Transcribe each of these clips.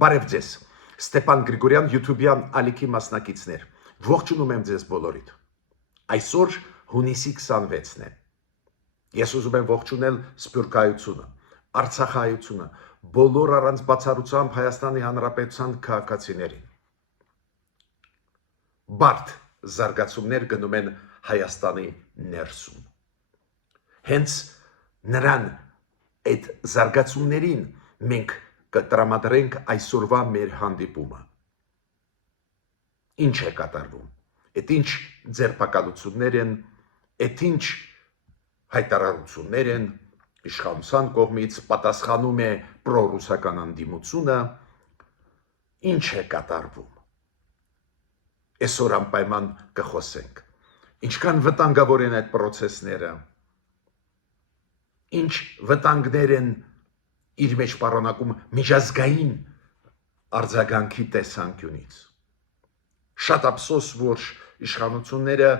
Բարև ձեզ, Ստեփան Գրիգորյան YouTube-յան ալիքի մասնակիցներ, ողջունում եմ ձեզ բոլորիդ։ Այսօր հունիսի 26-ն է։ Ես ուզում եմ ողջունել Սփյուռքայությունը, Արցախայությունը, բոլոր առանց բացառությամբ Հայաստանի Հանրապետության քաղաքացիներին։ Բարդ զարգացումներ գնում են Հայաստանի ներսում։ Հենց նրան այդ զարգացումներին մենք կտրամադրենք այսօրվա մեր հանդիպումը։ Ինչ է կատարվում, այդ ինչ ձերբակալություններ են, այդ ինչ հայտարարություններ են, իշխանության կողմից պատասխանում է պրոռուսական անդիմությունը, ինչ է կատարվում։ Այսօր անպայման կխոսենք, ինչքան վտանգավոր են այդ պրոցեսները, ինչ վտանգներ են իր մեջ պարունակում միջազգային արձագանքի տեսանկյունից։ Շատ ափսոս, որ իշխանությունները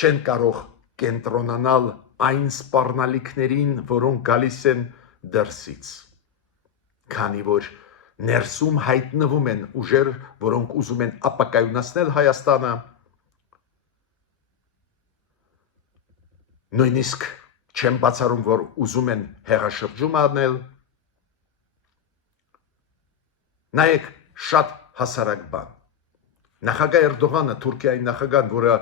չեն կարող կենտրոնանալ այն սպառնալիքներին, որոնք գալիս են դրսից, քանի որ ներսում հայտնվում են ուժեր, որոնք ուզում են ապակայունացնել Հայաստանը, նույնիսկ չեմ բացառում, որ ուզում են հեղաշրջում անել։ Նայեք շատ հասարակ բան։ Նախագահ Էրդողանը, Թուրքիայի նախագահան, որը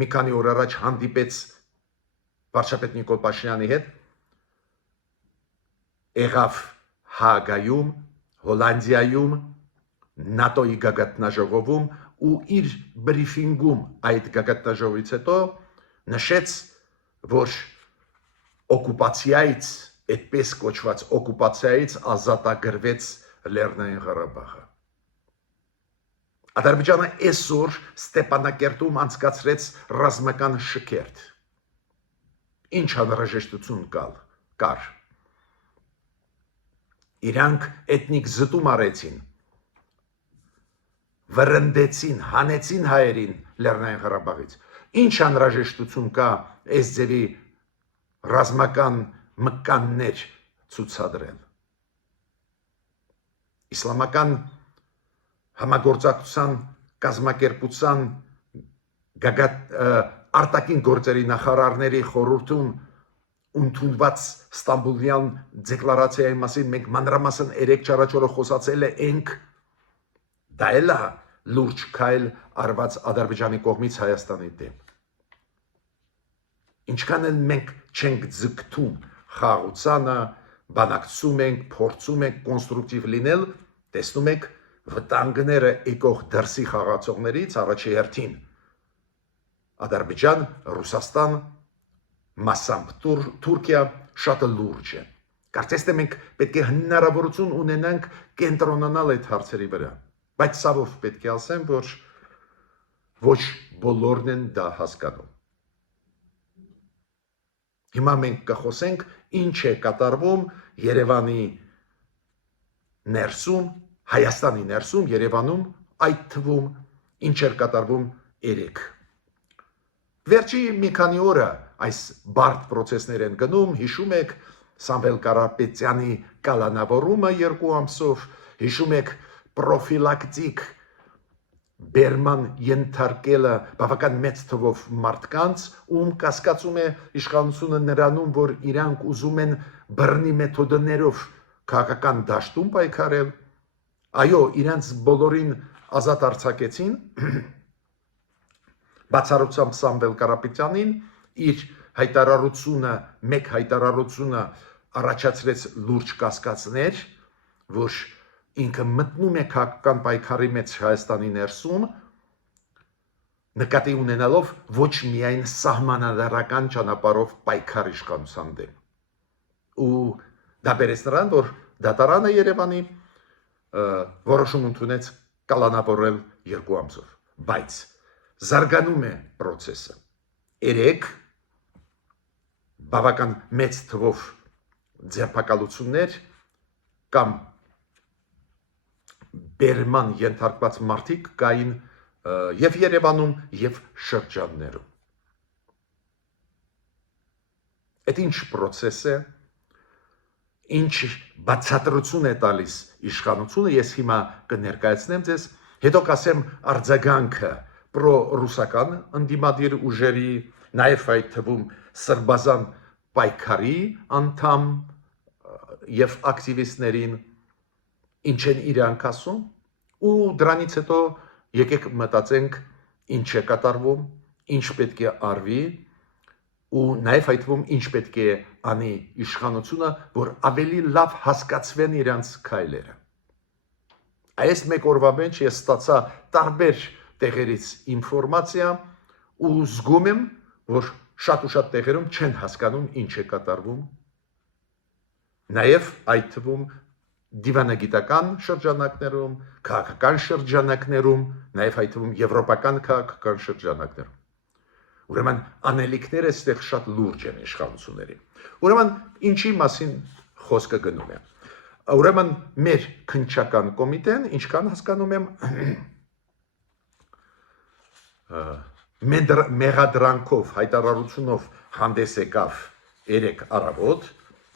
մի քանի օր առաջ հանդիպեց վարչապետ Նիկոլ Փաշինյանի հետ, եղավ Հաագայում, Հոլանդիայում, ՆԱՏՕ-ի գագաթնաժողովում ու իր բրիֆինգում այդ գագաթնաժողովից հետո նշեց, որ օկուպացիայից, այդպես կոչված օկուպացիայից ազատագրվեց Լեռնային Ղարաբաղը։ Ադրբեջանը այսօր Ստեփանակերտում անցկացրեց ռազմական շքերթ։ Ինչ անհրաժեշտություն կար։ Իրանք էթնիկ զտում արեցին, վրընդեցին, հանեցին հայերին Լեռնային Ղարաբաղից։ Ինչ անհրաժեշտություն կա այս ձևի ռազմական մկաններ ցուցադրել։ Իսլամական համագործակցության կազմակերպության արտաքին գործերի նախարարների խորհրդում ընդունված Ստամբուլյան դեկլարացիայի մասին մենք մանրամասն 3-4 օրը խոսացել ենք, դա էլ է լուրջ քայլ արված Ադրբեջանի կողմից Հայաստանի դեմ։ Ինչքան էլ մենք չենք ձգտում խաղաղությանը, բանակցում ենք, փորձում ենք կոնստրուկտիվ լինել, տեսնում եք վտանգները եկող դրսի խաղացողներից առաջի հերթին Ադրբեջան, Ռուսաստան, մասամբ Թուրքիա շատ լուրջ է։ Կարծես թե մենք պետք է հնարավորություն ունենանք կենտրոնանալ այդ հարցերի վրա, բայց ցավով պետք է ասեմ, որ ոչ բոլորն են դա հասկանում։ Հիմա մենք կխոսենք ինչ է կատարվում Երևանի ներսում, Հայաստանի ներսում, Երևանում, այդ թվում ինչ էր կատարվում երեկ։ Վերջի մի քանի օրը այս բարդ պրոցեսներ են գնում, հիշում եք Սամվել Կարապետյանի կալանավորումը 2 ամսով, հիշում եք պրոֆիլակտիկ բերման ենթարկելը բավական մեծ թվով մարդկանց, ում կասկածում է իշխանությունը նրանում, որ իրանք ուզում են բռնի մեթոդներով քաղաքական դաշտում պայքարել։ Այո, իրանց բոլորին ազատ արձակեցին, բացառությամբ Սամվել Կարապետյանին, իր մեկ հայտարարությունը առաջացրեց լուրջ կասկածներ, որ ինքը մտնում է քաղաքական պայքարի մեջ Հայաստանի ներսում, նկատի ունենալով ոչ միայն սահմանադրական ճանապարհով պայքար իշխանության դեմ։ Ու դա բերեց նրան, որ դատարանը Երևանի որոշում ընդունեց կալանավորել 2 ամսով, բայց զարգանում է պրոցեսը։ Երեք բավական մեծ թվով ձերբակալություններ կամ բերման ենթարկված մարդիկ կային եւ Երևանում եւ շրջաններում։ Այդ ինչ պրոցես է, ինչ բացատրություն է տալիս իշխանությունը, ես հիմա կներկայացնեմ ձեզ, հետո կասեմ արձագանքը պրո-ռուսական ընդդիմադիր ուժերի, նաև այդ թվում սրբազան պայքարի անդամ եւ ակտիվիստներին ինչ են իրանք ասում, ու դրանից հետո եկեք մտածենք ինչ է կատարվում, ինչ պետք է արվի, ու նաև այդ թվում ինչ պետք է անի իշխանությունը, որ ավելի լավ հասկացվեն իրանց քայլերը։ Այս մեկ օրվա մեջ ես ստացա տարբեր տեղերից ինֆորմացիա ու զգում եմ, որ շատ ու շատ տեղերում չեն հասկանում ինչ է կատարվում։ Նաև այդ թվում դիվանագիտական շրջանակներում, քաղաքական շրջանակներում, նաև այդ թվում եվրոպական քաղաքական շրջանակներում։ Ուրեմն անելիքները այստեղ շատ լուրջ են իշխանությունների։ Ուրեմն ինչի մասին խոսքը գնում է։ Ուրեմն մեր քննչական կոմիտեն, ինչքան հասկանում եմ, մեղադրանքով, հայտարարությունով հանդես եկավ 3 առավոտ,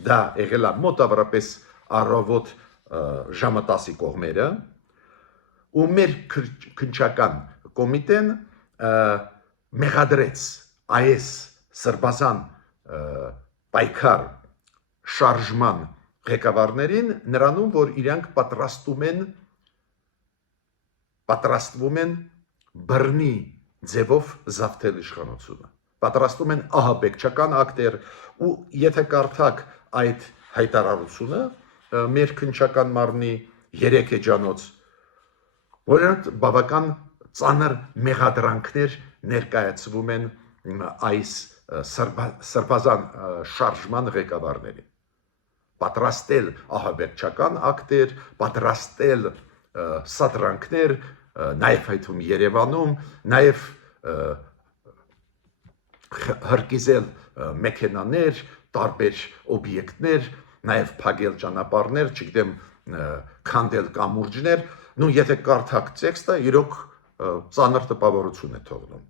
դա եղել է մոտավորապես առավոտ ժամը 10-ի կողմերը, ու մեր քննչական կոմիտեն մեղադրեց այս սրբազան պայքար շարժման ղեկավարներին նրանում, որ իրանք պատրաստվում են բռնի ձևով զավթել իշխանությունը, պատրաստվում են ահաբեկչական ակտեր, ու եթե կարդաք այդ հայտարարությունը մեր քննչական մարմնի 3 էջանոց, որոնք բավական ծանր մեղադրանքներ ներկայացվում են այս սրբազան շարժման ղեկավարներին, պատրաստել ահաբեկչական ակտեր, պատրաստել սադրանքներ, նաև այդում Երևանում, նաև հրկիզել մեքենաներ, տարբեր օբյեկտներ, նաև փակել ճանապարհներ, չգիտեմ, քանդել կամուրջներ, նու եթե կարդաք տեքստը, իրոք ծանր տպավորություն է թողնում,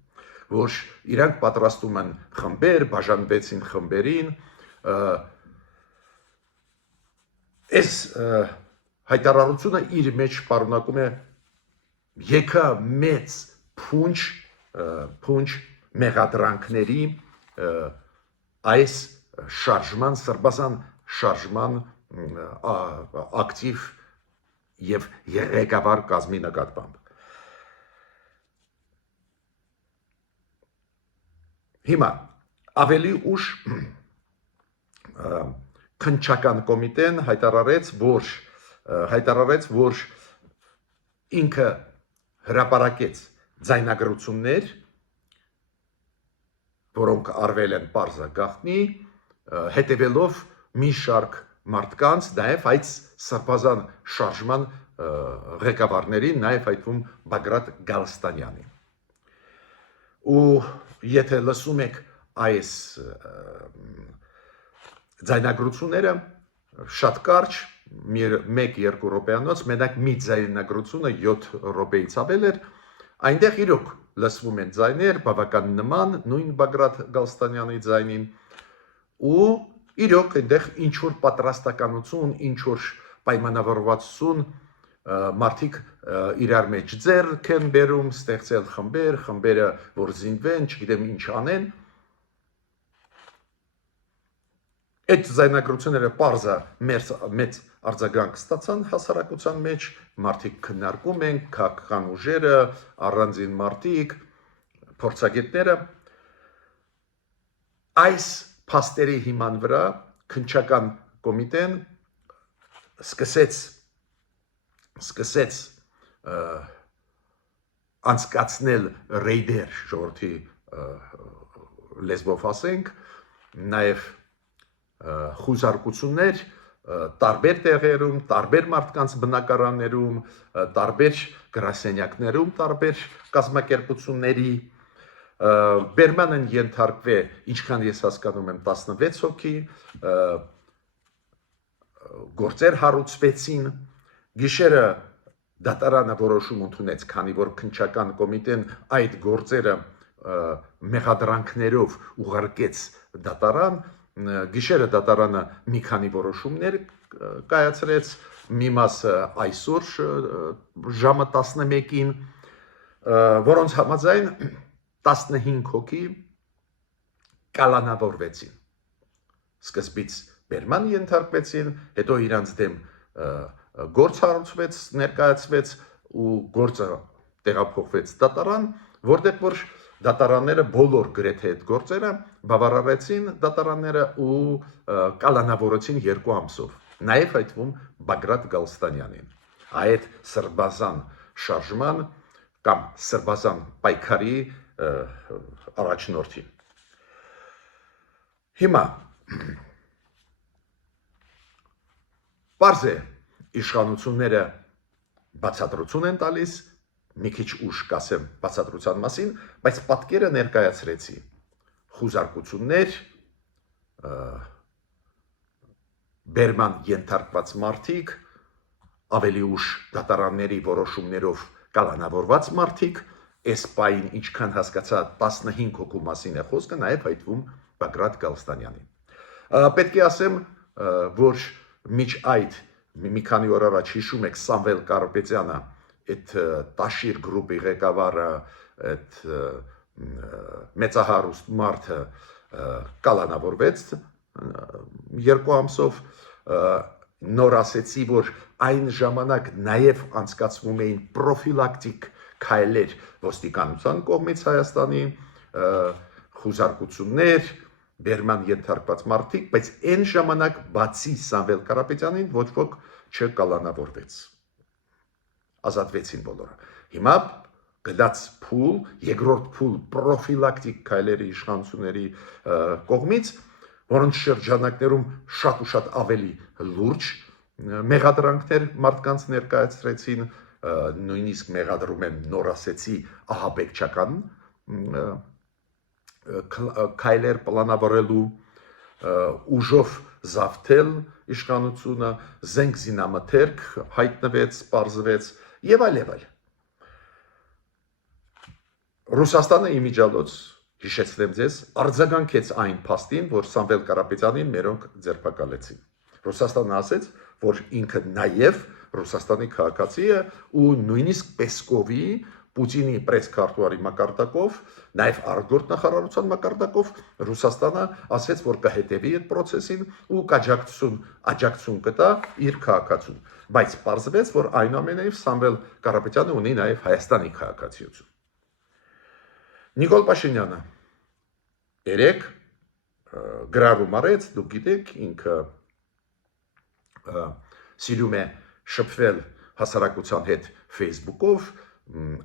որ իրանք պատրաստում են խմբեր, բաժանվեցին խմբերին, այս հայտարարությունը իր մեջ պարունակում է եկա մեծ փունջ մեղադրանքների այս շարժման, սրբազան շարժման ակտիվ եւ ղեկավար կազմի նկատմամբ։ Հիմա ավելի ուշ քննչական կոմիտեն հայտարարեց, որ ինքը հրապարակեց ձայնագրություններ, որոնք արվել են պարզագաղտնի, հետևելով մի շարք մարդկանց, նաև այդ սրբազան շարժման ղեկավարներին, նաև այդում Բագրատ Գալստանյանի։ Ու եթե լսում եք այս ձայնագրությունները, շատ կարճ, 1-2 րոպեանոց, մենակ մի ձայնագրությունը 7 րոպեից ավել էր, այնտեղ իրոք լսվում են ձայներ, բավական նման, նույն Բագրատ Գալստանյանի ձայնին, ու իրոք այնտեղ ինչ-որ պատրաստականություն, ինչ-որ պայմանավորվածություն, մարդիկ իրար մեջ ձեռք են բերում, ստեղծել խմբերը, որ զինվեն, չգիտեմ ինչ անեն։ Այդ ձայնագրությունները պարզա մեծ արձագանք ստացան հասարակության մեջ, մարդիկ քննարկում են, քաղաքական ուժերը, առանձին մարդիկ, փորձագետները։ Այս փաստերի հիման վրա քննչական կոմիտեն սկսեց անցկացնել ռեյդեր, ժողովրդի լեզվով ասենք, նաև խուզարկություններ տարբեր տեղերում, տարբեր մարդկանց բնակարաններում, տարբեր գրասենյակներում, տարբեր կազմակերպությունների բերման են ենթարկվել, ինչքան ես հասկանում եմ 16 հոգի, գործեր հարուցվեցին, գիշերը դատարանը որոշում ընդունեց, քանի որ քննչական կոմիտեն այդ գործերը մեղադրանքներով ուղարկեց դատարան, գիշերը դատարանը մի քանի որոշումներ կայացրեց, մի մասը այսօր ժամը 11-ին, որոնց համաձայն 15 հոգի կալանավորվեցին։ Սկզբից բերման ենթարկվեցին, հետո իրանց դեմ գործ հարուցվեց, ներկայացվեց ու գործը տեղափոխվեց դատարան, որտեղ որ դատարանները բոլոր գրեթե այդ գործերը բավարարեցին դատարանները ու կալանավորեցին 2 ամսով։ Նաև այդվում Բագրատ Գալստանյանին, այդ սրբազան շարժման կամ սրբազան պայքարի առաջնորդին։ Հիմա պարզ է, իշխանությունները բացատրություն են տալիս, մի քիչ ուշ կասեմ բացատրության մասին, բայց պատկերը ներկայացրեցի խուզարկություններ, բերման ենթարկված մարդիկ, ավելի ուշ դատարանների որոշումներով կալանավորված մարդիկ, այս պայն ինչքան հասկացա 15 հոգու մասին է խոսքը, նաև հայտվում Բագրատ Գալստանյանին։ Պետք է ասեմ, որ միջ այդ մի քանի օր առաջ հիշում եք Սամվել Կարապետյանը, այդ Տաշիր գրուպի ղեկավարը, այդ մեծահարուստ մարդը կալանավորվեց 2 ամսով, նոր ասեցի, որ այն ժամանակ նաև անցկացվում էին պրոֆիլակտիկ քայլեր ոստիկանության կողմից Հայաստանի, խուզարկություններ, բերման ենթարկված մարդիկ, բայց այն ժամանակ բացի Սամվել Կարապետյանին ոչ ոք չկալանավորվեց։ Ազատվեցին բոլորը։ Հիմա գնաց փուլ, երկրորդ փուլ պրոֆիլակտիկ քայլերի իշխանությունների կողմից, որոնց շրջանակներում շատ ու շատ ավելի լուրջ մեղադրանքներ մարդկանց ներկայացրեցին, նույնիսկ մեղադրում են նոր ասեցի ահաբեկչական քայլեր պլանավորելու, ուժով զավթել իշխանությունը, զենք զինամթերք հայտնվեց, պարզվեց եւ այլ եւ այլ։ Ռուսաստանը իմիջիալոց հիշեցնեմ ձեզ, արձագանքեց այն փաստին, որ Սամվել Կարապետյանին մերոնք ձերբակալեցին։ Ռուսաստանը ասեց, որ ինքը նաև Ռուսաստանի քաղաքացի է ու նույնիսկ Պեսկովի, Պուտինի պրեսկարտուարի մակարդակով, նաև արտգործ նախարարության մակարդակով Ռուսաստանը ասեց, որ կհետևի այդ process-ին ու աջակցություն կտա իր քաղաքացուն։ Բայց պարզվեց, որ այնուամենայնիվ Սամվել Կարապետյանը ունի նաև Հայաստանի քաղաքացիություն։ Նիկոլ Փաշինյանը երեք գրառում արեց, դուք գիտեք, ինքը սիրում է շփվել հասարակության հետ Facebook-ով,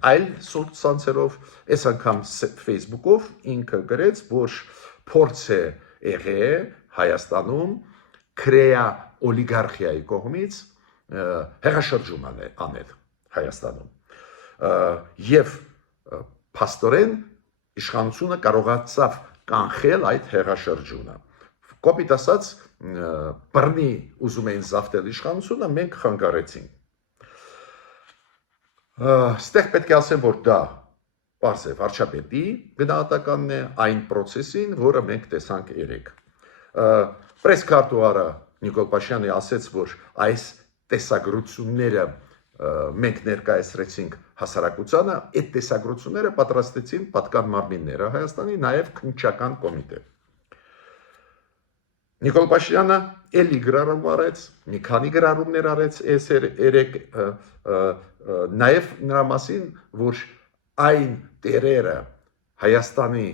այլ սոցցանցերով, այս անգամ Facebook-ով ինքը գրեց, որ փորձ է եղել Հայաստանում քրեա օլիգարխիայի կողմից հեղաշրջում անել Հայաստանում եւ փաստորեն իշխանությունը կարողացավ կանխել այդ հեղաշրջումը։ Կոպիտ ասած, բռնի ուզում էին զավթել իշխանությունը, մենք խանգարեցինք։ Ստեղ պետք է ասեմ, որ դա պարզ է վարչապետի գնահատականն է այն process-ին, որը մենք տեսանք երեք։ Պրեսկարտուարը Նիկոլ Փաշինյանը ասեց, որ այս տեսագրությունները մենք ներկայացրեցինք հասարակությանը, այդ տեսագրությունները պատրաստեցին պատկան մարմինները Հայաստանի, նաև քննչական կոմիտե։ Նիկոլ Փաշինյանը էլի գրառում արեց, մի քանի գրառումներ արեց այս երեք, նաև նրա մասին, որ այն տերերը Հայաստանի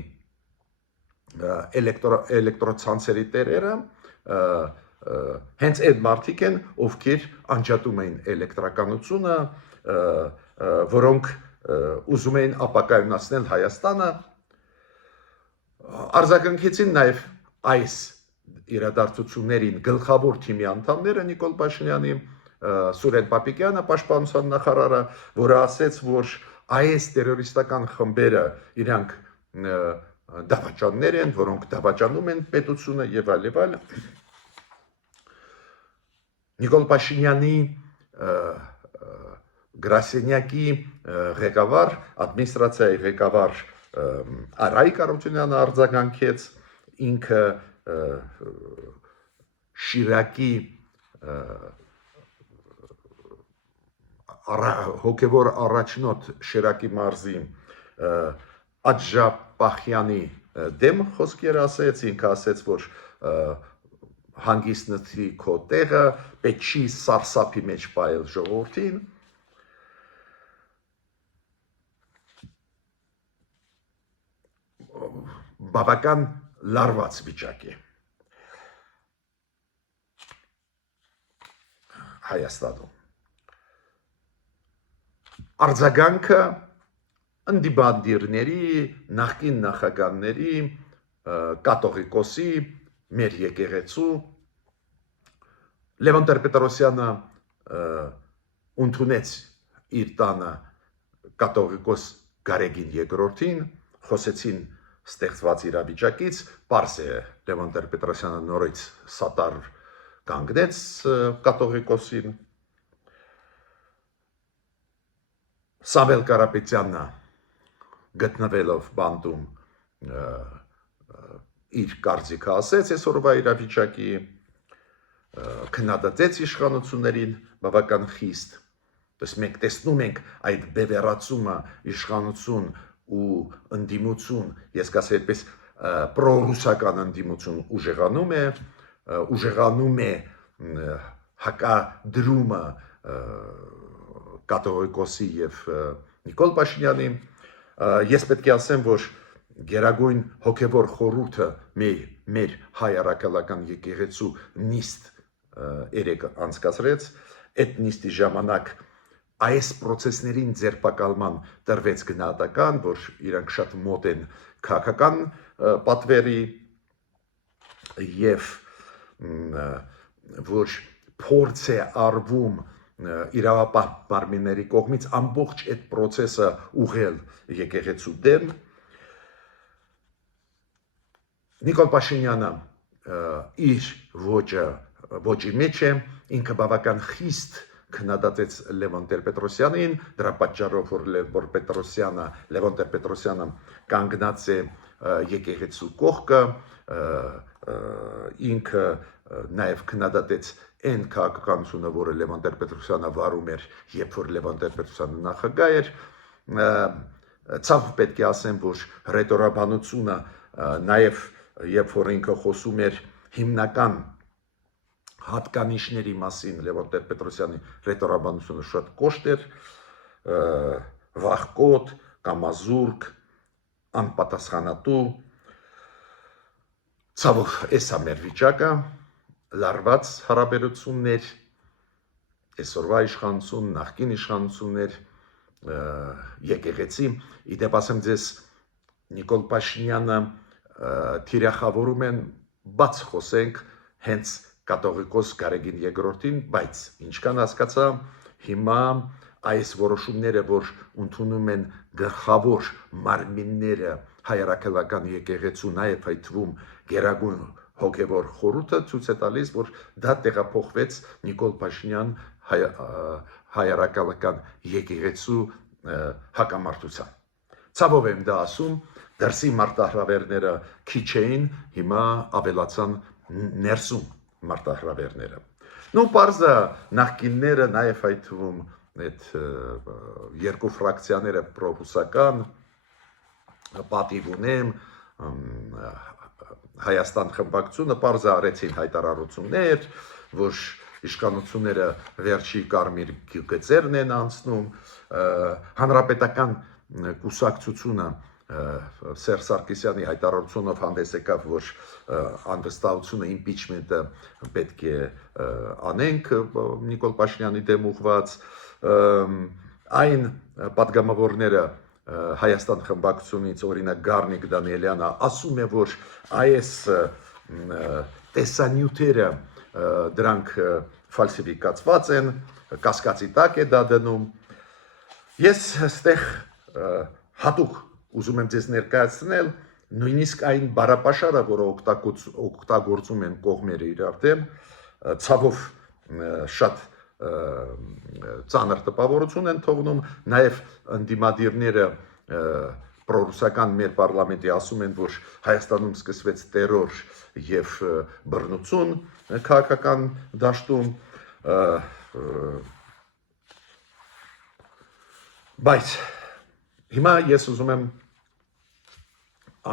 էլեկտրոցանցերի տերերը հենց այդ մարդիկ են, ովքեր անջատում էին էլեկտրականությունը, որոնք ուզում էին ապակայունացնել Հայաստանը, արձագանքեցին նաև այս իրադարձություններին գլխավոր թիմի անդամները Նիկոլ Փաշինյանի, Սուրեն Պապիկյանը, պաշտպանության նախարարը, որը ասեց, որ այս տերորիստական խմբերը իրանք դավաճաններ են, որոնք դավաճանում են պետությունը եւ այլ եւ այլ։ Նիկոլ Փաշինյանի գրասենյակի ղեկավար, ադմինիստրացիայի ղեկավար Արայիկ Արությունյանը արձագանքեց, ինքը Շիրակի հոգևոր առաջնոտ Շիրակի մարզի Աջապախյանի դեմ խոսքեր ասեց, ինքը ասեց, որ հանգիստնի քո տեղը պետք չի սարսափի մեջ պայել ժողովրդին։ Բավական լարված վիճակ է Հայաստանում։ Արձագանքը ընդդիմադիրների, նախկին նախագահների, կաթողիկոսի, մեր եկեղեցու Լևոն Տեր-Պետրոսյանը ընդունեց իր տանը կաթողիկոս Գարեգին II-ին, խոսեցին ստեղծված իրավիճակից, պարզ է Լևոն Տեր-Պետրոսյանը նորից սատար կանգնեց կաթողիկոսին, Սամվել Կարապետյանը գտնվելով բանտում իր կարծիքը ասեց այսօրվա իրավիճակի, քննադատեց իշխանություններին բավական խիստ, մենք տեսնում ենք այդ բևեռացումը իշխանություն ու ընդդիմություն, ես կասեի այդպես պրոռուսական ընդդիմություն ուժեղանում է հակադրումը կաթողիկոսի եւ Նիկոլ Փաշինյանի, ես պետք է ասեմ, որ Գերագույն հոգևոր խորհուրդը մեր հայ առաքելական եկեղեցու նիստ երեկ անցկացրեց, այդ նիստի ժամանակ այս process-ներին ձերբակալման տրվեց գնահատական, որ իրանք շատ մոտ են քաղաքական պատվերի եւ որ փորձ է արվում իրավապահ մարմինների կողմից ամբողջ այդ process-ը ուղղել եկեղեցու դեմ։ Նիկոլ Փաշինյանը իր ոճի մեջ է, ինքը բավական խիստ քննադատեց Լևոն Տեր-Պետրոսյանին, դրա պատճառով որ Լևոն Տեր-Պետրոսյանը կանգնած է եկեղեցու կողքը, ինքը նաև քննադատեց այն քաղաքականությունը, որը Լևոն Տեր-Պետրոսյանը վարում էր, երբ որ Լևոն Տեր-Պետրոսյանը նախագահ էր, ցավ պետք է ասեմ, որ ռետորաբանությունը նաև երբ որ ինքը խոսում էր հիմնական հատկանիշների մասին, Լևոն Տեր-Պետրոսյանի ռետորաբանությունը շատ կոշտ էր, վախկոտ, կամազուրկ, անպատասխանատու, ցավոք էսա մեր վիճակը, լարված հարաբերություններ, այսօրվա իշխանություն, նախկին իշխանություններ, եկեղեցի, իդեպ ասեմ ձեզ Նիկոլ Փաշինյանը թիրախավորում են բաց խոսենք հենց կաթողիկոս Գարեգին II-ին, բայց ինչքան հասկացա, հիմա այս որոշումները, որ ընդունում են գլխավոր մարմինները հայ առաքելական եկեղեցու, նաև այդ թվում Գերագույն հոգևոր խորհուրդը ցույց է տալիս, որ դա տեղափոխվեց Նիկոլ Փաշինյան հայ առաքելական եկեղեցու հակամարտության։ Ցավով եմ դա ասում, դրսի մարտահրավերները քիչ էին, հիմա ավելացան ներսում մարտահրավերները։ Նու պարզը նախկինները նաև այդ թվում այդ երկու ֆրակցիաները պրոռուսական պատիվ ունեմ Հայաստան խմբակցությունը պարզը արեցին հայտարարություններ, որ իշխանությունները վերջի կարմիր գծերն են անցնում, հանրապետական կուսակցությունը Սերժ Սարգսյանի հայտարարությունով հանդես եկավ, որ անվստահությունը impeachment-ը պետք է անենք Նիկոլ Փաշինյանի դեմ ուղված, այն պատգամավորները Հայաստան խմբակցությունից օրինակ Գառնիկ Դանիելյանը ասում է, որ այս տեսանյութերը դրանք ֆալսիֆիկացված են, կասկածի տակ է դա դնում։ Ես այստեղ հատուկ ուզում եմ ձեզ ներկայացնել նույնիսկ այն բարապաշարը, որը օգտագործում են կողմերը իրար դեմ, ցավով շատ ծանր տպավորություն են թողնում, նաև ընդդիմադիրները պրոռուսական մեր պարլամենտի ասում են, որ Հայաստանում սկսվեց տերոր եւ բռնություն քաղաքական դաշտում, բայց հիմա ես ուզում եմ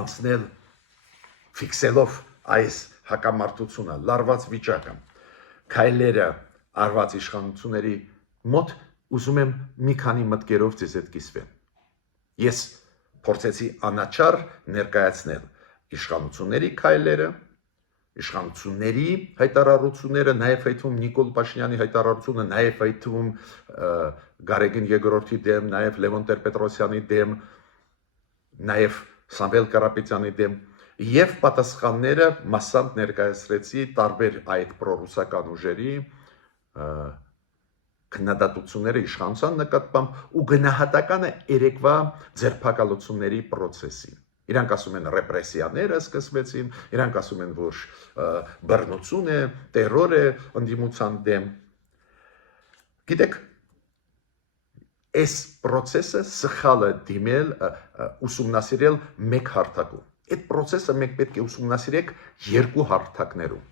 անցնել ֆիքսելով այս հակամարտությունը, լարված վիճակը, քայլերը արված իշխանությունների մոտ ուզում եմ մի քանի մտքերով ձեզ հետ կիսվեմ։ Ես փորձեցի անաչառ ներկայացնել իշխանությունների քայլերը, իշխանությունների հայտարարությունները, նաև այդ թվում Նիկոլ Փաշինյանի հայտարարությունը, նաև այդ թվում Գարեգին Երկրորդի դեմ, նաև Լևոն Տեր-Պետրոսյանի դեմ, նաև Սամվել Կարապետյանի դեմ եւ պատասխանները մասամբ ներկայացրեցի տարբեր այդ պրոռուսական ուժերի քննադատությունները իշխանության նկատմամբ ու գնահատականը երեկվա ձերբակալությունների process-ին։ Իրանք ասում են ռեպրեսիաները սկսվեցին, իրանք ասում են, որ բռնություն է, տերոր է ընդդիմության դեմ։ Գիտեք, այս process-ը սխալ է դիմել, ուսումնասիրել մեկ հարթակում։ Այդ process-ը մենք պետք է ուսումնասիրենք երկու հարթակներում։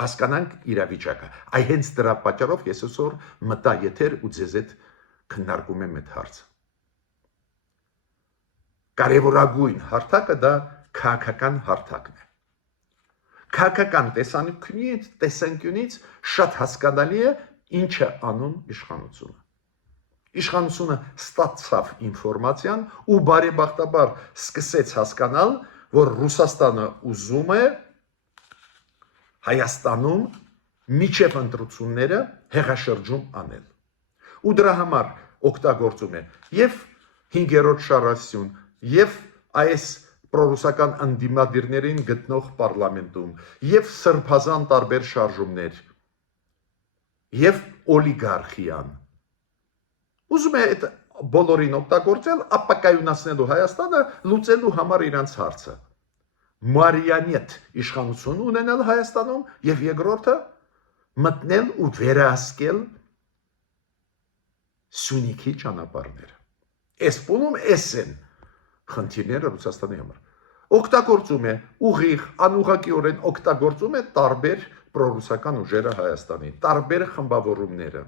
Հասկանանք իրավիճակը։ Այ հենց դրա պատճառով ես այսօր մտա եթեր ու ձեզ հետ քննարկում եմ այդ հարցը։ Կարևորագույն հարթակը դա քաղաքական հարթակն է։ Քաղաքական տեսանկյունից շատ հասկանալի է ինչ է անում իշխանությունը։ Իշխանությունը ստացավ ինֆորմացիան ու բարեբախտաբար սկսեց հասկանալ, որ Ռուսաստանը ուզում է Հայաստանում միջև ընտրությունները հեղաշրջում անել։ Ու դրա համար օգտագործում է եւ 5-րդ շարասյուն, եւ այս պրոռուսական ընդդիմադիրներին գտնող պարլամենտում, եւ սրբազան տարբեր շարժումներ, եւ օլիգարխիան։ Ուզում է այդ բոլորին օգտագործել, ապակայունացնելու Հայաստանը, լուծելու համար իրանց հարցը։ Մարիանետ իշխանություն ունենալ Հայաստանում եւ երկրորդը մտնել ու վերահսկել Սյունիքի ճանապարհները։ Այս փուլում են խնդիրները Ռուսաստանի համար։ Օգտագործում է ուղիղ, անուղղակիորեն օգտագործում է տարբեր պրոռուսական ուժերը Հայաստանի, տարբեր խմբավորումները։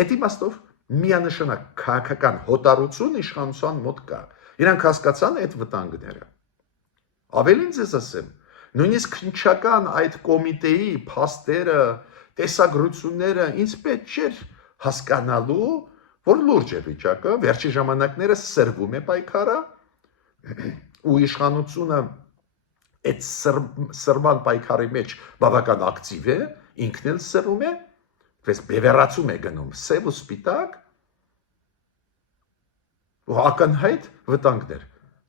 Այդ իմաստով միանշանակ քաղաքական հոտարություն իշխանության մոտ կա։ Իրանք հասկացան այդ վտանգները։ Ավելին ձեզ ասեմ, նույնիսկ քննչական այդ կոմիտեի փաստերը, տեսագրությունները ինձ պետք չէր հասկանալու, որ լուրջ է վիճակը, վերջի ժամանակներս սրվում է պայքարը, ու իշխանությունը այդ սրման պայքարի մեջ բավական ակտիվ է, ինքն էլ սրում է, պես բևեռացում է գնում սև ու սպիտակ, ու ակնհայտ վտանգներ։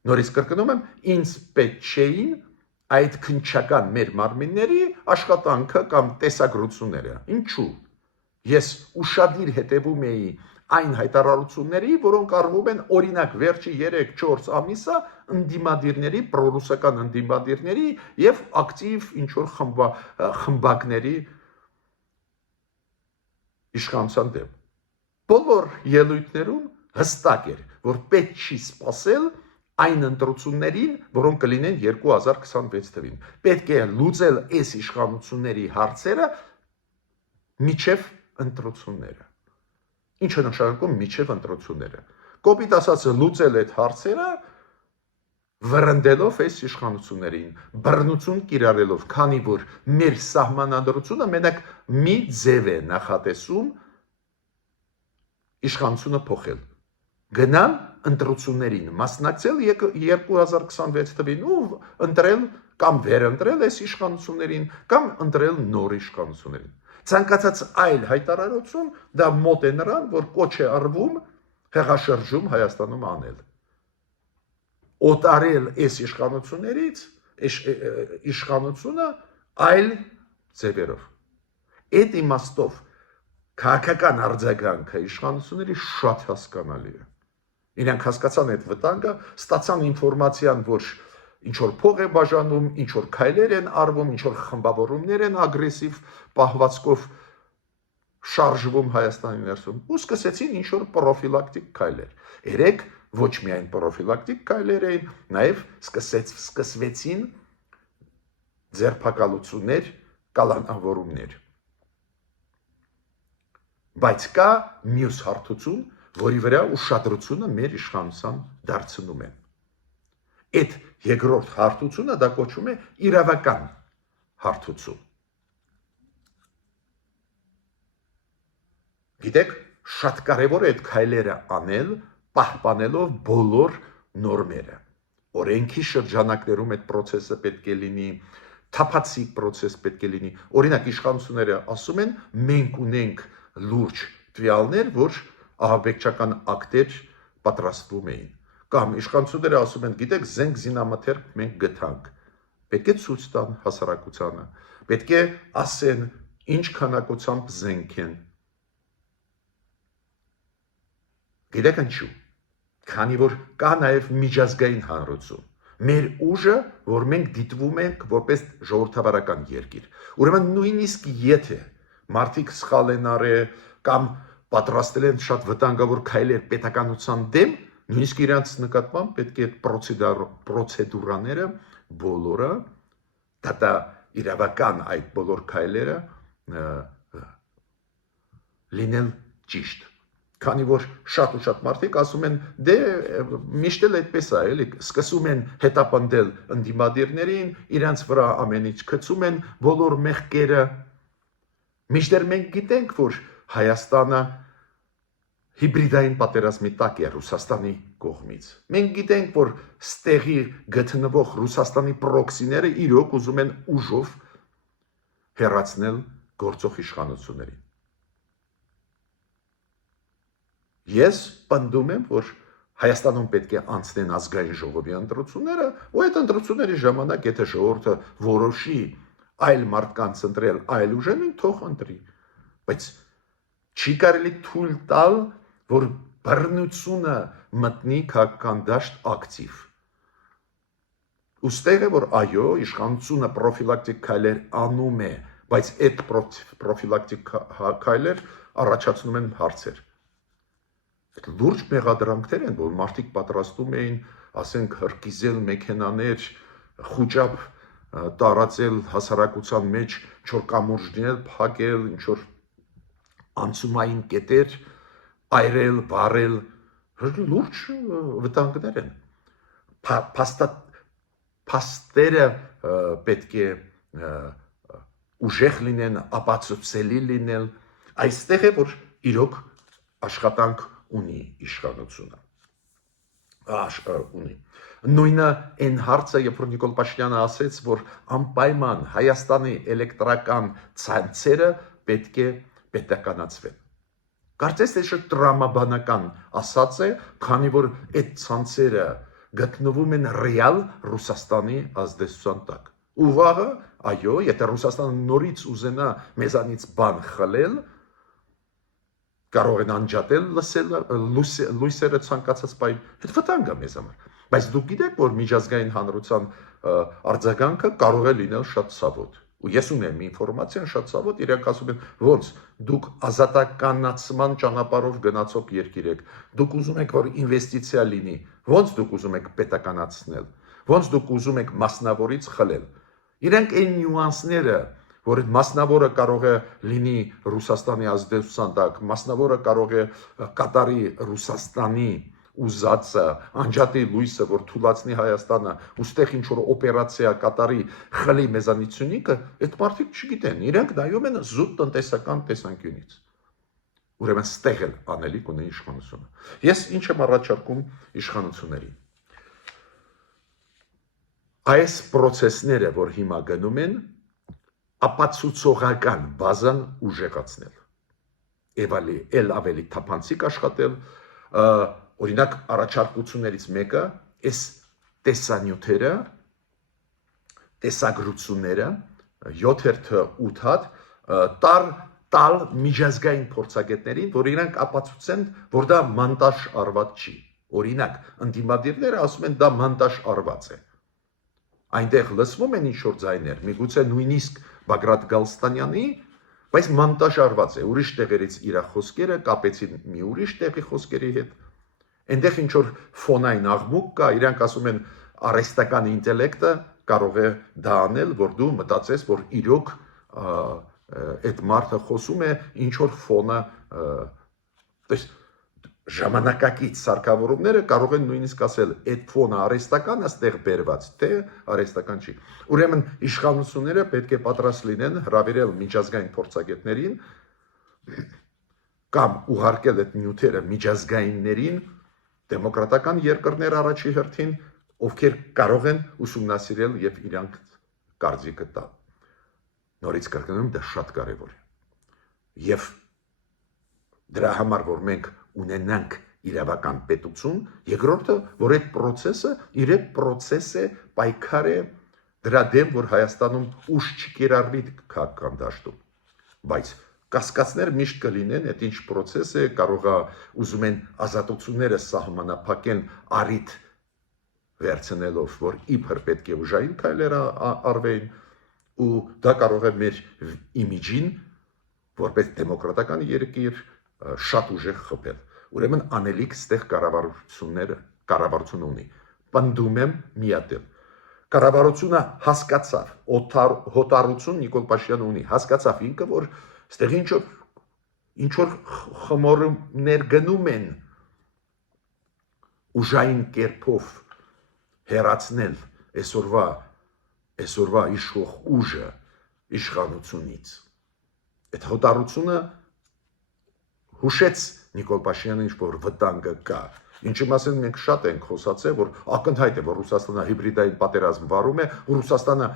Նորից կրկնում եմ, ինձ պետք չէին այդ քննչական մեր մարմինների աշխատանքը կամ տեսագրությունները։ Ինչու՞։ Ես ուշադիր հետևում էի այն հայտարարությունների, որոնք արվում են օրինակ վերջի 3-4 ամիսը ընդդիմադիրների, պրոռուսական ընդդիմադիրների եւ ակտիվ ինչ-որ խմբակների իշխանության դեմ։ Բոլոր ելույթներում հստակ էր, որ պետք չի սпасել այն ընտրություններին, որոնք կլինեն 2026 թվին։ Պետք է լուծել այս իշխանությունների հարցերը միջև ընտրությունները։ Ինչը նշանակում միջև ընտրությունները։ Կոպիտ ասած լուծել այդ հարցերը վռնդելով այս իշխանություններին, բռնություն կիրառելով, քանի որ մեր սահմանադրությունը մենակ մի ձև է նախատեսում իշխանությունը փոխել։ Գնալ ընտրություններին, մասնակցել 2026 թվին ու ընտրել կամ վերընտրել այս իշխանություններին, կամ ընտրել նոր իշխանություններին։ Ցանկացած այլ հայտարարություն դա մոտ է նրան, որ կոչ է արվում հեղաշրջում Հայաստանում անել։ Օտարել այս իշխանություններից, իշխանությունը այլ ձևերով։ Այդ իմաստով քաղաքական արձագանքը իշխանությունների շատ հասկանալի է։ Իրանք հասկացան այդ վտանգը, ստացան ինֆորմացիան, որ ինչ որ փող է բաժանում, ինչ որ քայլեր են արվում, ինչ որ խմբավորումներ են ագրեսիվ պահվածքով շարժվում Հայաստանի ներսում ու սկսեցին ինչ որ պրոֆիլակտիկ քայլեր։ Երեք ոչ միայն պրոֆիլակտիկ քայլեր էին, նաև սկսվեցին ձերբակալություններ, կալանավորումներ։ Բայց կա մյուս հարթություն, որի վրա ուշադրությունը մեր իշխանության դարձնում են։ Այդ երկրորդ հարթությունը դա կոչվում է իրավական հարթություն։ Գիտեք, շատ կարևոր է այդ քայլերը անել, պահպանելով բոլոր նորմերը։ Օրենքի շրջանակներում այդ process-ը պետք է լինի, թափանցիկ process պետք է լինի։ Օրինակ իշխանությունները ասում են, մենք ունենք լուրջ տվյալներ, որ ահաբեկչական ակտեր պատրաստվում էին։ Կամ իշխանությունները ասում են, գիտեք, զենք զինամթերք մենք գտանք։ Պետք է ցույց տան հասարակությանը։ Պետք է ասեն, ինչ քանակությամբ զենք են։ Գիտեք ինչու։ Քանի որ կա նաև միջազգային հանրություն։ Մեր ուժը, որ մենք դիտվում ենք որպես ժողովրդավարական երկիր։ Ուրեմն նույնիսկ եթե մարդիկ սխալ են արել կամ պատրաստել են շատ վտանգավոր քայլեր պետականության դեմ, նույնիսկ իրանց նկատմամբ պետք է պրոցեդուրաները բոլորը դա իրավական այդ բոլոր քայլերը լինել ճիշտ։ Քանի որ շատ ու շատ մարդիկ ասում են, դե միշտ էլ այդպես է, էլի, սկսում են հետապնդել ընդդիմադիրներին, իրանց վրա ամեն ինչ գցում են, բոլոր մեղքերը։ Միշտեր մենք գիտենք, որ Հայաստանը հիբրիդային պատերազմի տակ է Ռուսաստանի կողմից։ Մենք գիտենք, որ ստեղի գտնվող Ռուսաստանի պրոքսիները իրոք ուզում են ուժով հեռացնել գործող իշխանություններին։ Ես պնդում եմ, որ Հայաստանում պետք է անցնեն ազգային ժողովի ընտրությունները, ու այդ ընտրությունների ժամանակ, եթե ժողովուրդը որոշի այլ մարդկանց ընտրել այլ ուժերին, թող ընտրի։ Բայց չի կարելի թույլ տալ, որ բռնությունը մտնի քաղաքական դաշտ ակտիվ։ Ուստեղ է, որ այո, իշխանությունը պրոֆիլակտիկ քայլեր անում է, բայց այդ պրոֆիլակտիկ քայլեր առաջացնում են հարցեր։ Այդ լուրջ մեղադրանքներ են, որ մարդիկ պատրաստում էին, ասենք, հրկիզել մեքենաներ, խուճապ տարածել հասարակության մեջ, ինչ-որ կամուրջներ փակել, ինչ-որ անցումային կետեր այրել, վառել, լուրջ վտանգներ են։ Փաստերը պետք է ուժեղ լինեն, ապացուցելի լինել։ Այստեղ է, որ իրոք աշխատանք ունի իշխանությունը։ Ունի։ Նույնը այն հարցը, երբ որ Նիկոլ Փաշինյանը ասեց, որ անպայման Հայաստանի էլեկտրական ցանցերը պետք է պետականացվեն։ Կարծես թե շատ տրամաբանական ասած է, քանի որ այդ ցանցերը գտնվում են ռեալ Ռուսաստանի ազդեցության տակ։ Ու վաղը, այո, եթե Ռուսաստանը նորից ուզենա մեզանից բան խլել, կարող են անջատել լույսերը ցանկացած պահի, այդ վտանգ է մեզ համար։ Բայց դուք գիտեք, որ միջազգային հանրության արձագանքը կարող է լինել շատ ցավոտ։ Ու ես ունեմ ինֆորմացիան շատ ցավոտ, իրանք ասում են, ոնց դուք ազատականացման ճանապարհով գնացող երկիր եք, դուք ուզում եք, որ ինվեստիցիա լինի, ոնց դուք ուզում եք պետականացնել, ոնց դուք ուզում եք մասնավորից խլել։ Իրանք այն նյուանսները, որ այդ մասնավորը կարող է լինի Ռուսաստանի ազդեցության տակ, մասնավորը կարող է կատարի Ռուսաստանի ուզածը, անջատի լույսը, որ թուլացնի Հայաստանը, ուստեղ ինչ որ օպերացիա կատարի, խլի մեզանից ունիկը, այդ մարդիկ չգիտեն, իրենք նայում են զուտ տնտեսական տեսանկյունից։ Ուրեմն ստեղ էլ անելիք ունի իշխանությունը։ Ես ինչ եմ առաջարկում իշխանություններին։ Այս process-ները, որ հիմա գնում են, ապացուցողական բազան ուժեղացնել։ Էլ ավելի թափանցիկ աշխատել, օրինակ առաջարկություններից մեկը, այս տեսանյութերը, տեսագրությունները 7/8 հատ տալ միջազգային փորձագետներին, որ իրանք ապացուցեն, որ դա մանտաժ արված չի։ Օրինակ, ընդդիմադիրները ասում են, դա մանտաժ արված է։ Այնտեղ լսվում են ինչ-որ ձայներ, միգուցե նույնիսկ Բագրատ Գալստանյանի Բայց մանտաժարված է, ուրիշ տեղերից իր խոսքերը կապեցին մի ուրիշ տեղի խոսքերի հետ։ Այնտեղ ինչ որ ֆոնային աղմուկ կա, իրանք ասում են արհեստական ինտելեկտը կարող է դա անել, որ դու մտածես, որ իրոք այդ մարդը խոսում է ինչ որ ֆոնը, ժամանակակից սարքավորումները կարող են նույնիսկ ասել, այդ ֆոնը արհեստական է ստեղ բերված, թե արհեստական չի։ Ուրեմն իշխանությունները պետք է պատրաստ լինեն հրավիրել միջազգային փորձագետներին կամ ուղարկել այդ նյութերը միջազգայիններին, դեմոկրատական երկրներ առաջի հերթին, ովքեր կարող են ուսումնասիրել եւ իրանք կարծիքը տալ։ Նորից կրկնում եմ, դա շատ կարևոր է։ Եվ դրա համար, որ մենք ունենանք իրավական պետություն, երկրորդը, որ այդ process-ը իր process է, պայքար է դրա դեմ, որ Հայաստանում ուժ չկիրառվի քաղաքական դաշտում։ Բայց կասկածներ միշտ կլինեն, այդ ինչ process է, կարող է ուզում են ազատությունները սահմանափակեն առիթ վերցնելով, որ իբր պետք է ուժային քայլեր արվեին, ու դա կարող է մեր իմիջին, որպես դեմոկրատական երկիր, շատ ուժեղ խփել։ Ուրեմն անելիք ստեղ կառավարություն ունի։ Պնդում եմ միատել։ Կառավարությունը հասկացավ, հոտառություն Նիկոլ Փաշինյանը ունի, հասկացավ ինքը, որ ստեղ ինչ որ խմորումներ գնում են ուժային կերպով հեռացնել այսօրվա իշխող ուժը իշխանությունից։ Այդ հոտառությունը հուշեց Նիկոլ Փաշինյանը ինչ որ վտանգը կա։ Ինչի մասին մենք շատ ենք խոսացել, որ ակնհայտ է, որ Ռուսաստանը հիբրիդային պատերազմ վարում է, Ռուսաստանը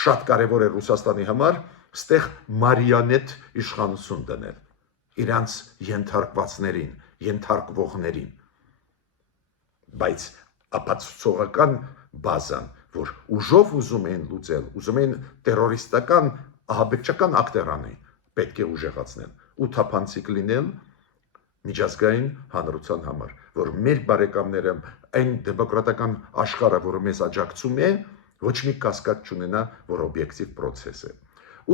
շատ կարևոր է Ռուսաստանի համար ստեղ մարիոնետ իշխանություն դնել իրանց ենթարկվածներին, ենթարկվողներին։ Բայց ապացուցողական բազան, որ ուժով ուզում են լուծել, ուզում են տերորիստական ահաբեկչական ակտեր անել, պետք է ուժեղացնել ու թափանցիկ լինել միջազգային հանրության համար, որ մեր բարեկամները այն դեմոկրատական աշխարհը, որը մեզ աջակցում է, ոչ մի կասկած չունենա, որ օբյեկտիվ process է։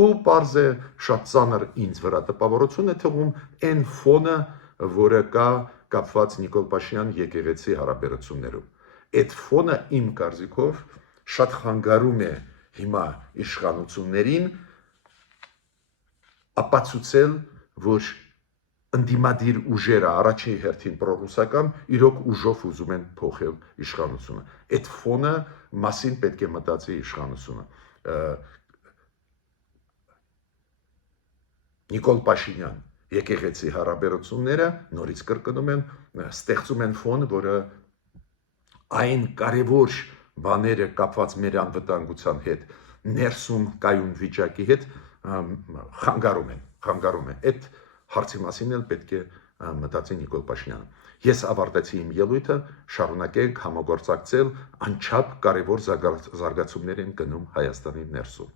Ու պարզ է, շատ ծանր ինձ վրա տպավորություն է թվում այն ֆոնը, որը կա կապված Նիկոլ Փաշինյան եկեղեցի հարաբերություններում։ Այդ ֆոնը իմ կարծիքով շատ խանգարում է հիմա իշխանություններին ապացուցել, որ ընդդիմադիր ուժերը առաջի հերթին պրոռուսական իրոք ուժով ուզում են փոխել իշխանությունը։ Այդ ֆոնը մասին պետք է մտածի իշխանությունը։ Նիկոլ Փաշինյան եկեղեցի հարաբերությունները, նորից կրկնում եմ, ստեղծում են ֆոն, որը այն կարևոր բաները կապված մեր անվտանգության հետ, ներսում կայուն վիճակի հետ խանգարում են։ Այդ հարցի մասին էլ պետք է մտածի Նիկոլ Փաշինյանը։ Ես ավարտեցի իմ ելույթը, շարունակենք համագործակցել, անչափ կարևոր զարգացումներ են գնում Հայաստանի ներսում։